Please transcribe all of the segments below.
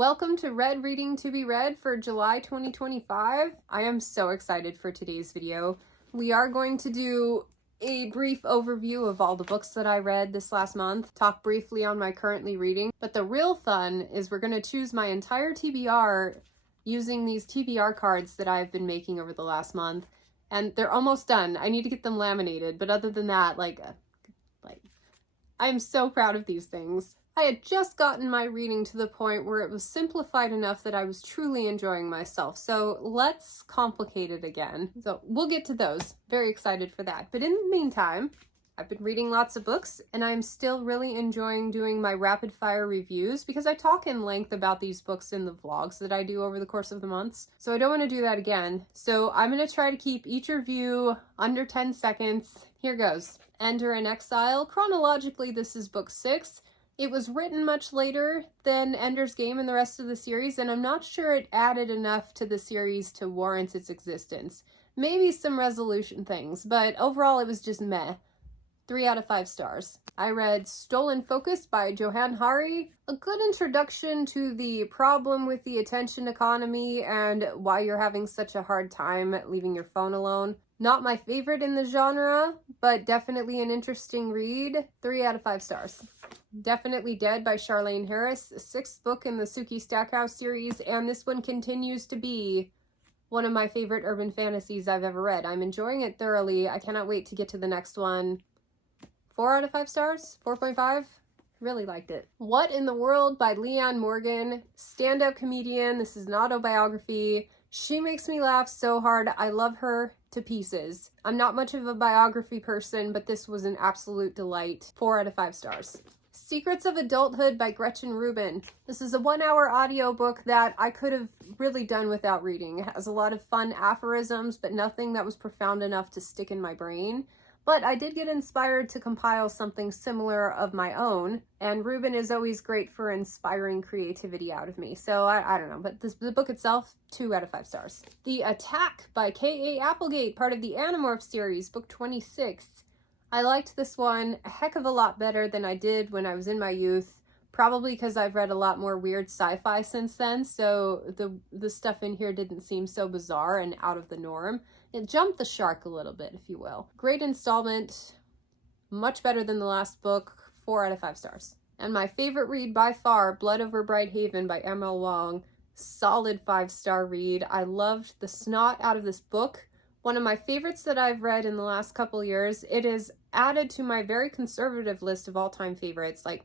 Welcome to Read Reading to be Read for July 2025. I am so excited for today's video. We are going to do a brief overview of all the books that I read this last month, talk briefly on my currently reading, but the real fun is we're going to choose my entire TBR using these TBR cards that I've been making over the last month, and they're almost done. I need to get them laminated, but other than that, I'm so proud of these things. I had just gotten my reading to the point where it was simplified enough that I was truly enjoying myself. So let's complicate it again. So we'll get to those. Very excited for that. But in the meantime, I've been reading lots of books and I'm still really enjoying doing my rapid fire reviews because I talk in length about these books in the vlogs that I do over the course of the months. So I don't want to do that again. So I'm going to try to keep each review under 10 seconds. Here goes. Enter in Exile. Chronologically, this is book 6. It was written much later than Ender's Game and the rest of the series, and I'm not sure it added enough to the series to warrant its existence. Maybe some resolution things, but overall it was just meh. 3 out of 5 stars. I read Stolen Focus by Johann Hari. A good introduction to the problem with the attention economy and why you're having such a hard time leaving your phone alone. Not my favorite in the genre, but definitely an interesting read. 3 out of 5 stars. Definitely Dead by Charlaine Harris, 6th book in the Suki Stackhouse series, and this one continues to be one of my favorite urban fantasies I've ever read. I'm enjoying it thoroughly. I cannot wait to get to the next one. 4 out of 5 stars? 4.5? Really liked it. What in the World by Leanne Morgan, stand-up comedian. This is an autobiography. She makes me laugh so hard. I love her to pieces. I'm not much of a biography person, but this was an absolute delight. 4 out of 5 stars. Secrets of Adulthood by Gretchen Rubin. This is a 1-hour audiobook that I could have really done without reading. It has a lot of fun aphorisms, but nothing that was profound enough to stick in my brain. But I did get inspired to compile something similar of my own, and Rubin is always great for inspiring creativity out of me. So I don't know, but the book itself, 2 out of 5 stars. The Attack by K.A. Applegate, part of the Animorph series, book 26. I liked this one a heck of a lot better than I did when I was in my youth, probably because I've read a lot more weird sci-fi since then, so the stuff in here didn't seem so bizarre and out of the norm. It jumped the shark a little bit, if you will. Great installment, much better than the last book, 4 out of 5 stars. And my favorite read by far, Blood Over Bright Haven by M.L. Wong, solid 5-star read. I loved the snot out of this book. One of my favorites that I've read in the last couple years. It is added to my very conservative list of all-time favorites. I've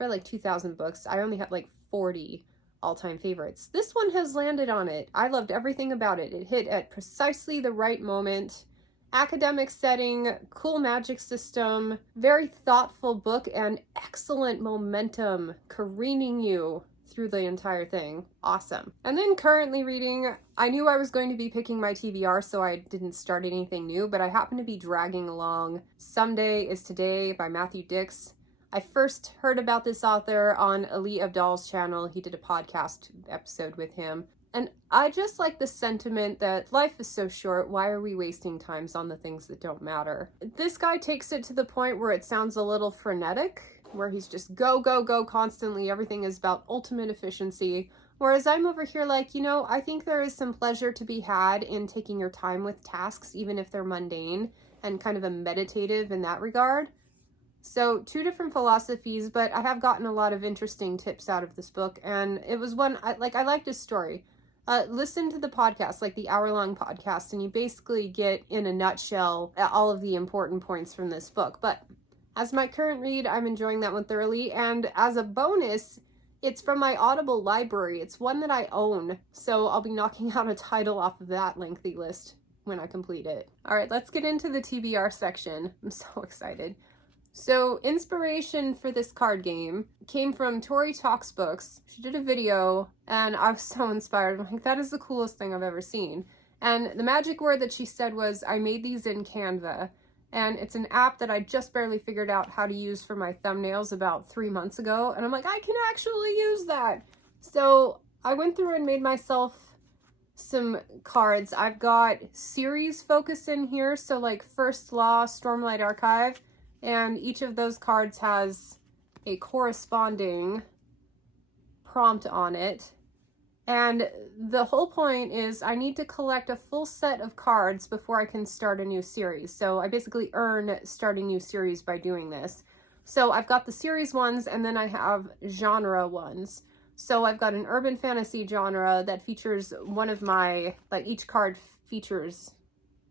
read 2,000 books. I only have 40 all-time favorites. This one has landed on it. I loved everything about it. It hit at precisely the right moment. Academic setting, cool magic system, very thoughtful book, and excellent momentum careening you through the entire thing. Awesome. And then currently reading, I knew I was going to be picking my TBR, so I didn't start anything new, but I happen to be dragging along Someday is Today by Matthew Dix. I first heard about this author on Ali Abdal's channel. He did a podcast episode with him. And I just like the sentiment that life is so short, why are we wasting times on the things that don't matter? This guy takes it to the point where it sounds a little frenetic, where he's just go, go, go constantly. Everything is about ultimate efficiency. Whereas I'm over here I think there is some pleasure to be had in taking your time with tasks, even if they're mundane, and kind of a meditative in that regard. So 2 different philosophies, but I have gotten a lot of interesting tips out of this book, and it was one, I liked his story. Listen to the podcast, the hour-long podcast, and you basically get, in a nutshell, all of the important points from this book. But as my current read, I'm enjoying that one thoroughly, and as a bonus, it's from my Audible library. It's one that I own, so I'll be knocking out a title off of that lengthy list when I complete it. All right, let's get into the TBR section. I'm so excited. So inspiration for this card game came from Tori Talks Books. She did a video and I was so inspired. I'm like, that is the coolest thing I've ever seen. And the magic word that she said was, I made these in Canva. And it's an app that I just barely figured out how to use for my thumbnails about 3 months ago. And I'm like, I can actually use that. So I went through and made myself some cards. I've got series focus in here. So First Law, Stormlight Archive. And each of those cards has a corresponding prompt on it. And the whole point is I need to collect a full set of cards before I can start a new series. So I basically earn starting new series by doing this. So I've got the series ones, and then I have genre ones. So I've got an urban fantasy genre that features one of my, like each card features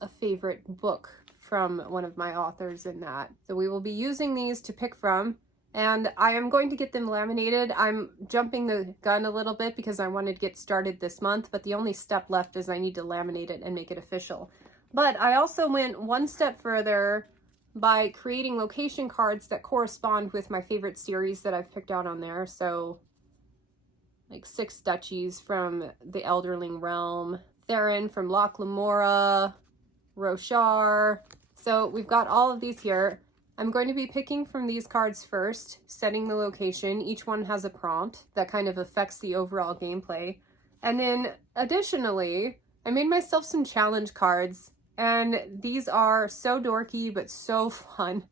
a favorite book from one of my authors in that. So we will be using these to pick from. And I am going to get them laminated. I'm jumping the gun a little bit because I wanted to get started this month, but the only step left is I need to laminate it and make it official. But I also went one step further by creating location cards that correspond with my favorite series that I've picked out on there. So like 6 duchies from the Elderling Realm, Theron from Loch Lamora, Roshar. So we've got all of these here. I'm going to be picking from these cards first, setting the location. Each one has a prompt that kind of affects the overall gameplay. And then additionally, I made myself some challenge cards, and these are so dorky but so fun.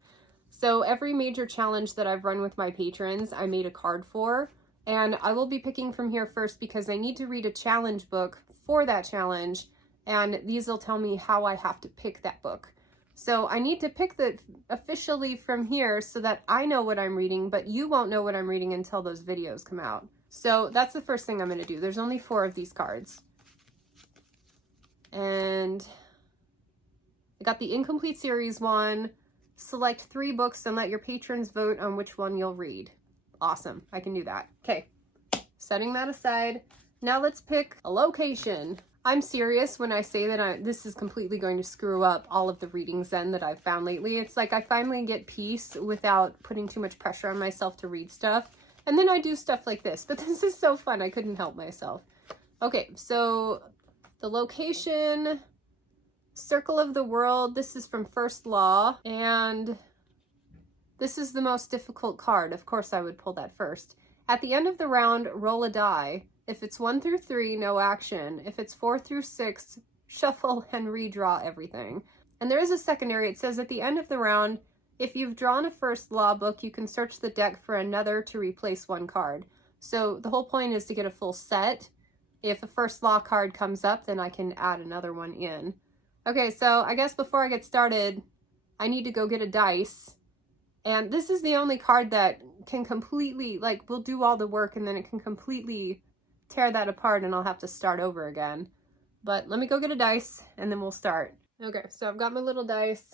So every major challenge that I've run with my patrons, I made a card for, and I will be picking from here first because I need to read a challenge book for that challenge, and these will tell me how I have to pick that book. So I need to pick that officially from here so that I know what I'm reading, but you won't know what I'm reading until those videos come out. So that's the first thing I'm going to do. There's only 4 of these cards. And I got the incomplete series one. Select 3 books and let your patrons vote on which one you'll read. Awesome. I can do that. Okay. Setting that aside. Now let's pick a location. I'm serious when I say that this is completely going to screw up all of the readings then that I've found lately. It's like I finally get peace without putting too much pressure on myself to read stuff. And then I do stuff like this. But this is so fun. I couldn't help myself. Okay, so the location, Circle of the World. This is from First Law. And this is the most difficult card. Of course I would pull that first. At the end of the round, roll a die. If it's 1 through 3, no action. If it's 4 through 6, shuffle and redraw everything. And there is a secondary. It says at the end of the round, if you've drawn a First Law book, you can search the deck for another to replace 1 card. So the whole point is to get a full set. If a First Law card comes up, then I can add another one in. Okay, so I guess before I get started, I need to go get a dice. And this is the only card that can completely, like, will do all the work, and then it can completely tear that apart and I'll have to start over again. But let me go get a dice and then we'll start. Okay, so I've got my little dice.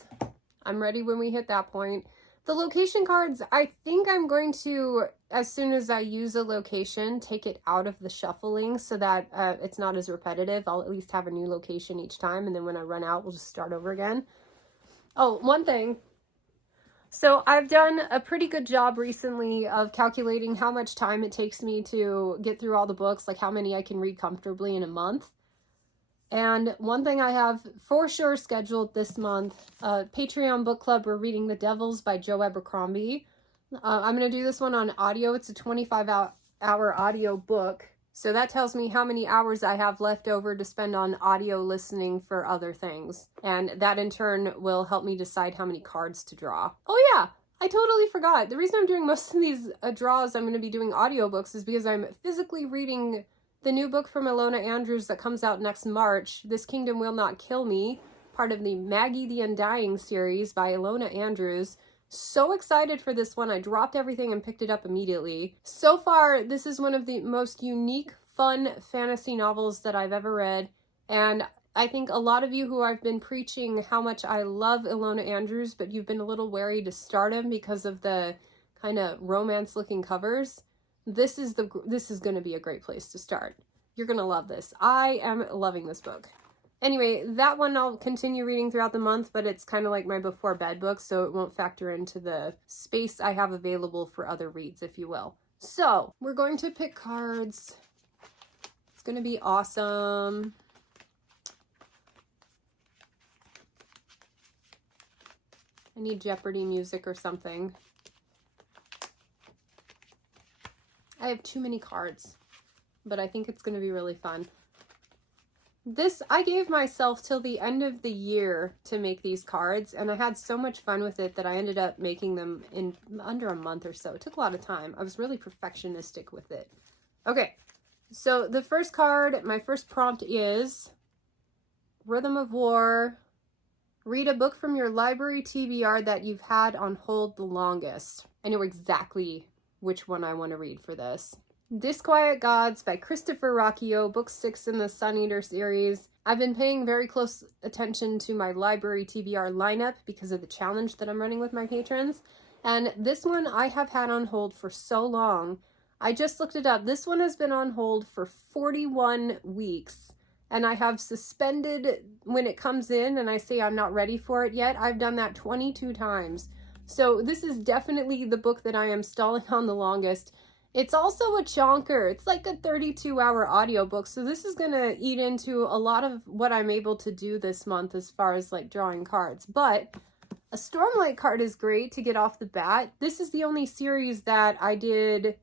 I'm ready when we hit that point. The location cards, I think I'm going to, as soon as I use a location, take it out of the shuffling so that it's not as repetitive. I'll at least have a new location each time, and then when I run out, we'll just start over again. Oh, one thing. So I've done a pretty good job recently of calculating how much time it takes me to get through all the books, like how many I can read comfortably in a month. And one thing I have for sure scheduled this month, Patreon book club, we're reading The Devils by Joe Abercrombie. I'm going to do this one on audio. It's a 25-hour audio book. So that tells me how many hours I have left over to spend on audio listening for other things. And that in turn will help me decide how many cards to draw. Oh yeah, I totally forgot. The reason I'm doing most of these draws, I'm going to be doing audiobooks, is because I'm physically reading the new book from Ilona Andrews that comes out next March, This Kingdom Will Not Kill Me, part of the Maggie the Undying series by Ilona Andrews. So excited for this one. I dropped everything and picked it up immediately. So far, this is one of the most unique, fun fantasy novels that I've ever read. And I think a lot of you who I've been preaching how much I love Ilona Andrews, but you've been a little wary to start him because of the kind of romance-looking covers. This is going to be a great place to start. You're going to love this. I am loving this book. Anyway, that one I'll continue reading throughout the month, but it's kind of like my before bed book, so it won't factor into the space I have available for other reads, if you will. So, we're going to pick cards. It's going to be awesome. I need Jeopardy music or something. I have too many cards, but I think it's going to be really fun. I gave myself till the end of the year to make these cards, and I had so much fun with it that I ended up making them in under a month or so. It took a lot of time. I was really perfectionistic with it. Okay, so the first card, my first prompt is Rhythm of War. Read a book from your library TBR that you've had on hold the longest. I know exactly which one I want to read for this. Disquiet Gods by Christopher Rocchio, book 6 in the Sun Eater series. I've been paying very close attention to my library TBR lineup because of the challenge that I'm running with my patrons. And this one I have had on hold for so long. I just looked it up. This one has been on hold for 41 weeks. And I have suspended when it comes in and I say I'm not ready for it yet. I've done that 22 times. So this is definitely the book that I am stalling on the longest. It's also a chonker. It's like a 32-hour audiobook. So this is going to eat into a lot of what I'm able to do this month as far as like drawing cards. But a Stormlight card is great to get off the bat. This is the only series that I did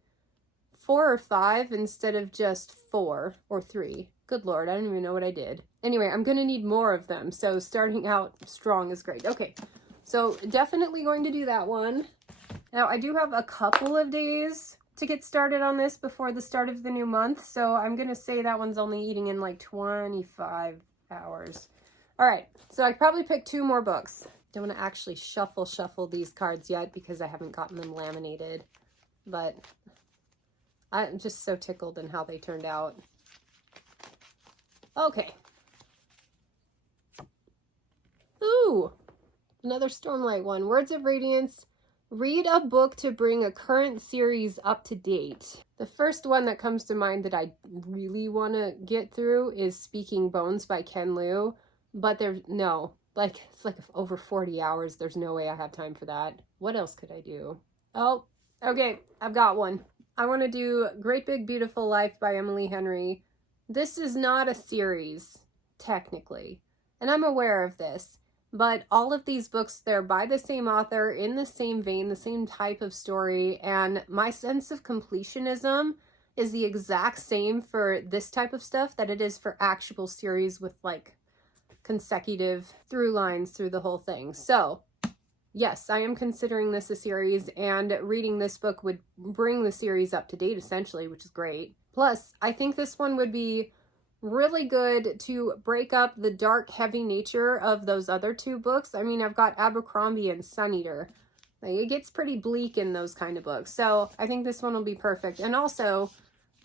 4 or 5 instead of just 4 or 3. Good Lord, I don't even know what I did. Anyway, I'm going to need more of them, so starting out strong is great. Okay, so definitely going to do that one. Now, I do have a couple of days to get started on this before the start of the new month, so I'm going to say that one's only eating in like 25 hours. All right, so I probably picked 2 more books. Don't want to actually shuffle these cards yet because I haven't gotten them laminated, but I'm just so tickled in how they turned out. Okay. Ooh, another Stormlight one. Words of Radiance. Read a book to bring a current series up to date. The first one that comes to mind that I really want to get through is Speaking Bones by Ken Liu, but it's like over 40 hours. There's no way I have time for that. What else could I do? Oh, okay, I've got one. I want to do Great Big Beautiful Life by Emily Henry. This is not a series, technically, and I'm aware of this, but all of these books, they're by the same author, in the same vein, the same type of story, and my sense of completionism is the exact same for this type of stuff that it is for actual series with, like, consecutive through lines through the whole thing. So, yes, I am considering this a series, and reading this book would bring the series up to date, essentially, which is great. Plus, I think this one would be really good to break up the dark, heavy nature of those other 2 books. I mean, I've got Abercrombie and Sun Eater. Like, it gets pretty bleak in those kind of books. So I think this one will be perfect. And also,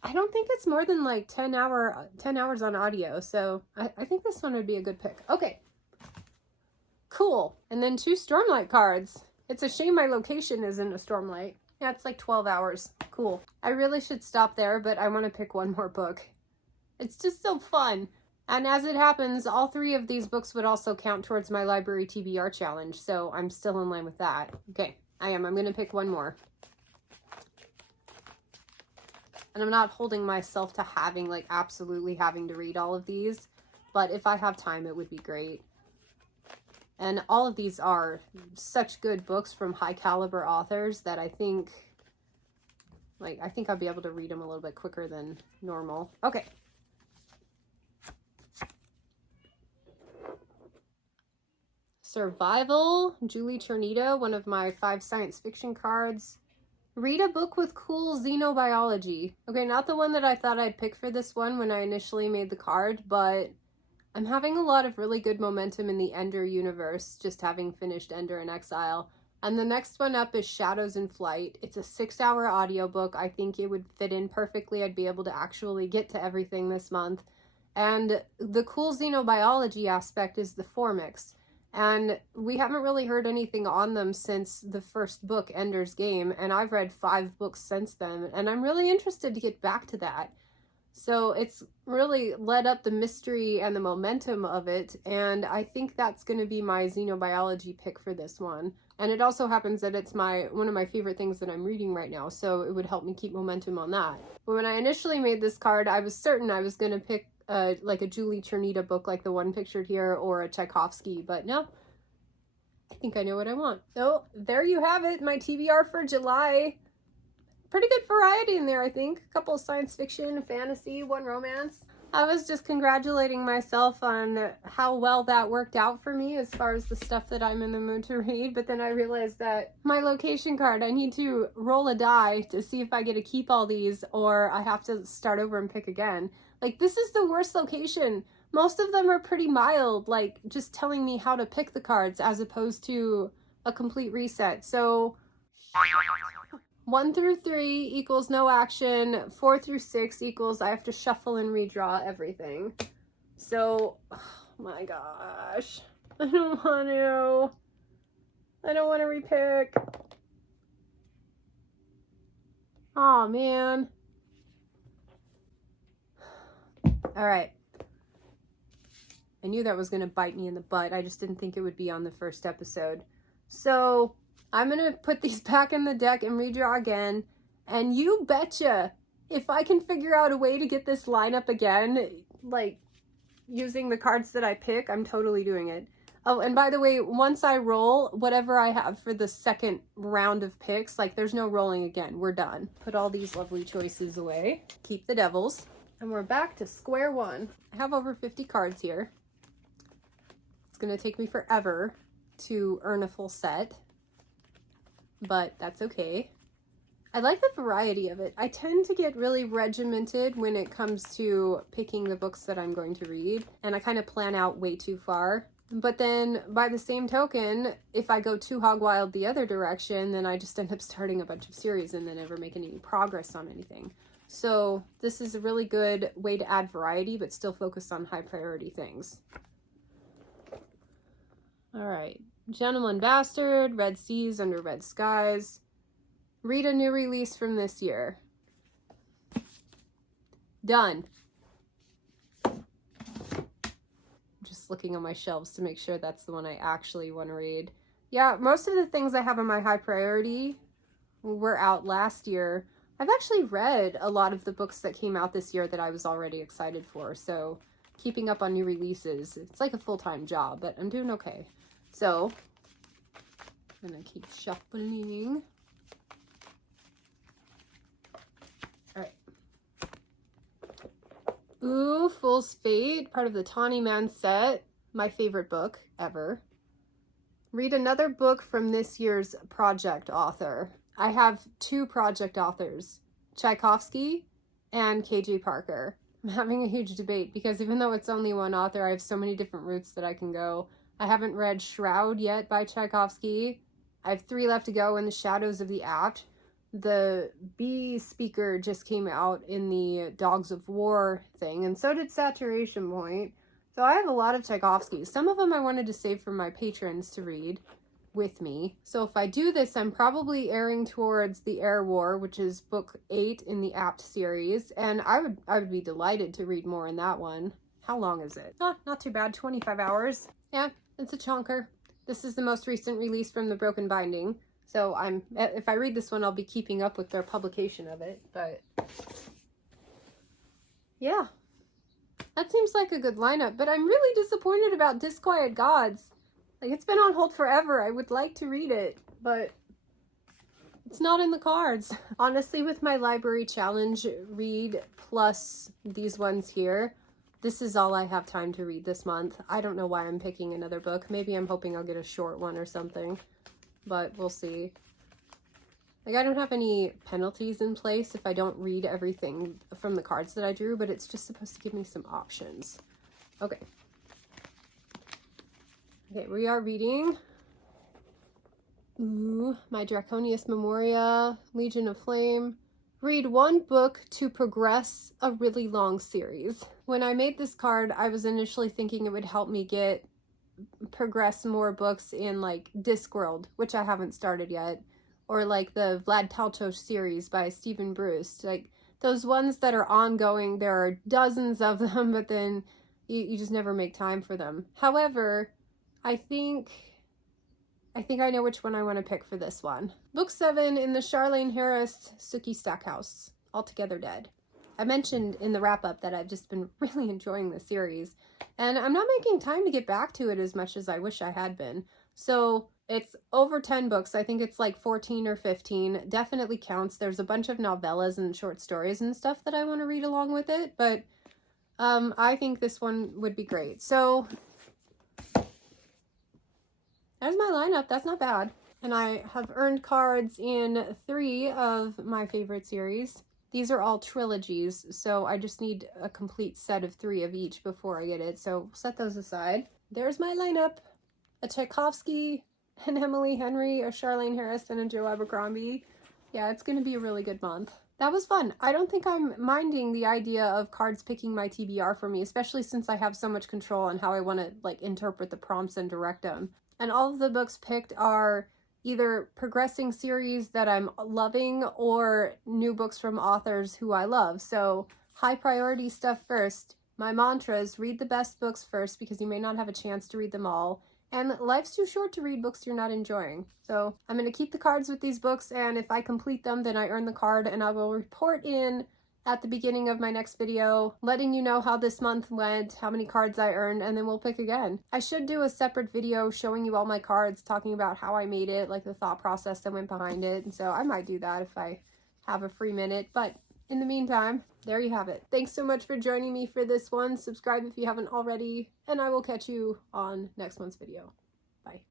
I don't think it's more than like 10 hours on audio. So I think this one would be a good pick. Okay. Cool. And then 2 Stormlight cards. It's a shame my location isn't a Stormlight. Yeah, it's like 12 hours. Cool. I really should stop there, but I want to pick one more book. It's just so fun. And as it happens, all 3 of these books would also count towards my library TBR challenge, so I'm still in line with that. Okay, I'm going to pick one more. And I'm not holding myself to absolutely having to read all of these, but if I have time, it would be great. And all of these are such good books from high caliber authors that I think I'll be able to read them a little bit quicker than normal. Okay. Survival, Julie Chernita, one of my 5 science fiction cards. Read a book with cool xenobiology. Okay, not the one that I thought I'd pick for this one when I initially made the card, but I'm having a lot of really good momentum in the Ender universe, just having finished Ender in Exile. And the next one up is Shadows in Flight. It's a 6-hour audiobook. I think it would fit in perfectly. I'd be able to actually get to everything this month. And the cool xenobiology aspect is the Formix. And we haven't really heard anything on them since the first book, Ender's Game, and I've read 5 books since then, and I'm really interested to get back to that. So it's really led up the mystery and the momentum of it, and I think that's going to be my xenobiology pick for this one. And it also happens that it's one of my favorite things that I'm reading right now, so it would help me keep momentum on that. But when I initially made this card, I was certain I was going to pick like a Julie Chernita book like the one pictured here, or a Tchaikovsky, but no, I think I know what I want. So there you have it, my TBR for July. Pretty good variety in there, I think. A couple of science fiction, fantasy, 1 romance. I was just congratulating myself on how well that worked out for me as far as the stuff that I'm in the mood to read, but then I realized that my location card, I need to roll a die to see if I get to keep all these or I have to start over and pick again. Like, this is the worst location. Most of them are pretty mild, like just telling me how to pick the cards as opposed to a complete reset. So 1 through 3 equals no action. 4 through 6 equals I have to shuffle and redraw everything. So, oh my gosh. I don't want to. I don't want to repick. Oh man. All right. I knew that was going to bite me in the butt. I just didn't think it would be on the first episode. So I'm going to put these back in the deck and redraw again. And you betcha, if I can figure out a way to get this lineup again, like using the cards that I pick, I'm totally doing it. Oh, and by the way, once I roll, whatever I have for the second round of picks, like there's no rolling again. We're done. Put all these lovely choices away. Keep the devils. And we're back to square one. I have over 50 cards here. It's going to take me forever to earn a full set, but that's okay. I like the variety of it. I tend to get really regimented when it comes to picking the books that I'm going to read, and I kind of plan out way too far. But then by the same token, if I go too hog wild the other direction, then I just end up starting a bunch of series and then never making any progress on anything. So this is a really good way to add variety, but still focus on high priority things. All right. Gentleman Bastard, Red Seas Under Red Skies. Read a new release from this year. Done. Just looking on my shelves to make sure that's the one I actually want to read. Yeah, most of the things I have on my high priority were out last year. I've actually read a lot of the books that came out this year that I was already excited for, so keeping up on new releases, it's like a full-time job, but I'm doing okay. So, I'm gonna keep shuffling. All right. Ooh, Fool's Fate, part of the Tawny Man set. My favorite book ever. Read another book from this year's project author. I have 2 project authors, Tchaikovsky and KJ Parker. I'm having a huge debate because even though it's only one author, I have so many different routes that I can go. I haven't read Shroud yet by Tchaikovsky. I have 3 left to go in the Shadows of the Apt. The Bee Speaker just came out in the Dogs of War thing, and so did Saturation Point. So I have a lot of Tchaikovsky. Some of them I wanted to save for my patrons to read with me. So if I do this, I'm probably erring towards The Air War, which is book 8 in the Apt series, and I would be delighted to read more in that one. How long is it? Not too bad, 25 hours. Yeah, it's a chunker. This is the most recent release from the Broken Binding. So if I read this one, I'll be keeping up with their publication of it, but yeah. That seems like a good lineup, but I'm really disappointed about Disquiet Gods. Like, it's been on hold forever. I would like to read it, but it's not in the cards. Honestly, with my library challenge read plus these ones here, this is all I have time to read this month. I don't know why I'm picking another book. Maybe I'm hoping I'll get a short one or something, but we'll see. Like, I don't have any penalties in place if I don't read everything from the cards that I drew, but it's just supposed to give me some options. Okay. Okay, we are reading My Draconius Memoria, Legion of Flame. Read 1 book to progress a really long series. When I made this card, I was initially thinking it would help me progress more books in like Discworld, which I haven't started yet, or like the Vlad Tolstoy series by Stephen Bruce. Like those ones that are ongoing, there are dozens of them, but then you just never make time for them. However, I think I know which one I want to pick for this one. Book 7 in the Charlaine Harris Sookie Stackhouse, Altogether Dead. I mentioned in the wrap-up that I've just been really enjoying the series, and I'm not making time to get back to it as much as I wish I had been. So it's over 10 books. I think it's like 14 or 15. Definitely counts. There's a bunch of novellas and short stories and stuff that I want to read along with it, but I think this one would be great. So there's my lineup. That's not bad. And I have earned cards in 3 of my favorite series. These are all trilogies, so I just need a complete set of 3 of each before I get it. So set those aside. There's my lineup. A Tchaikovsky, an Emily Henry, a Charlene Harris, and a Joe Abercrombie. Yeah, it's going to be a really good month. That was fun. I don't think I'm minding the idea of cards picking my TBR for me, especially since I have so much control on how I want to like interpret the prompts and direct them. And all of the books picked are either progressing series that I'm loving or new books from authors who I love. So high priority stuff first. My mantra is read the best books first because you may not have a chance to read them all. And life's too short to read books you're not enjoying. So I'm going to keep the cards with these books, and if I complete them, then I earn the card, and I will report in at the beginning of my next video, letting you know how this month went, how many cards I earned, and then we'll pick again. I should do a separate video showing you all my cards, talking about how I made it, like the thought process that went behind it, and so I might do that if I have a free minute, but in the meantime, there you have it. Thanks so much for joining me for this one. Subscribe if you haven't already, and I will catch you on next month's video. Bye.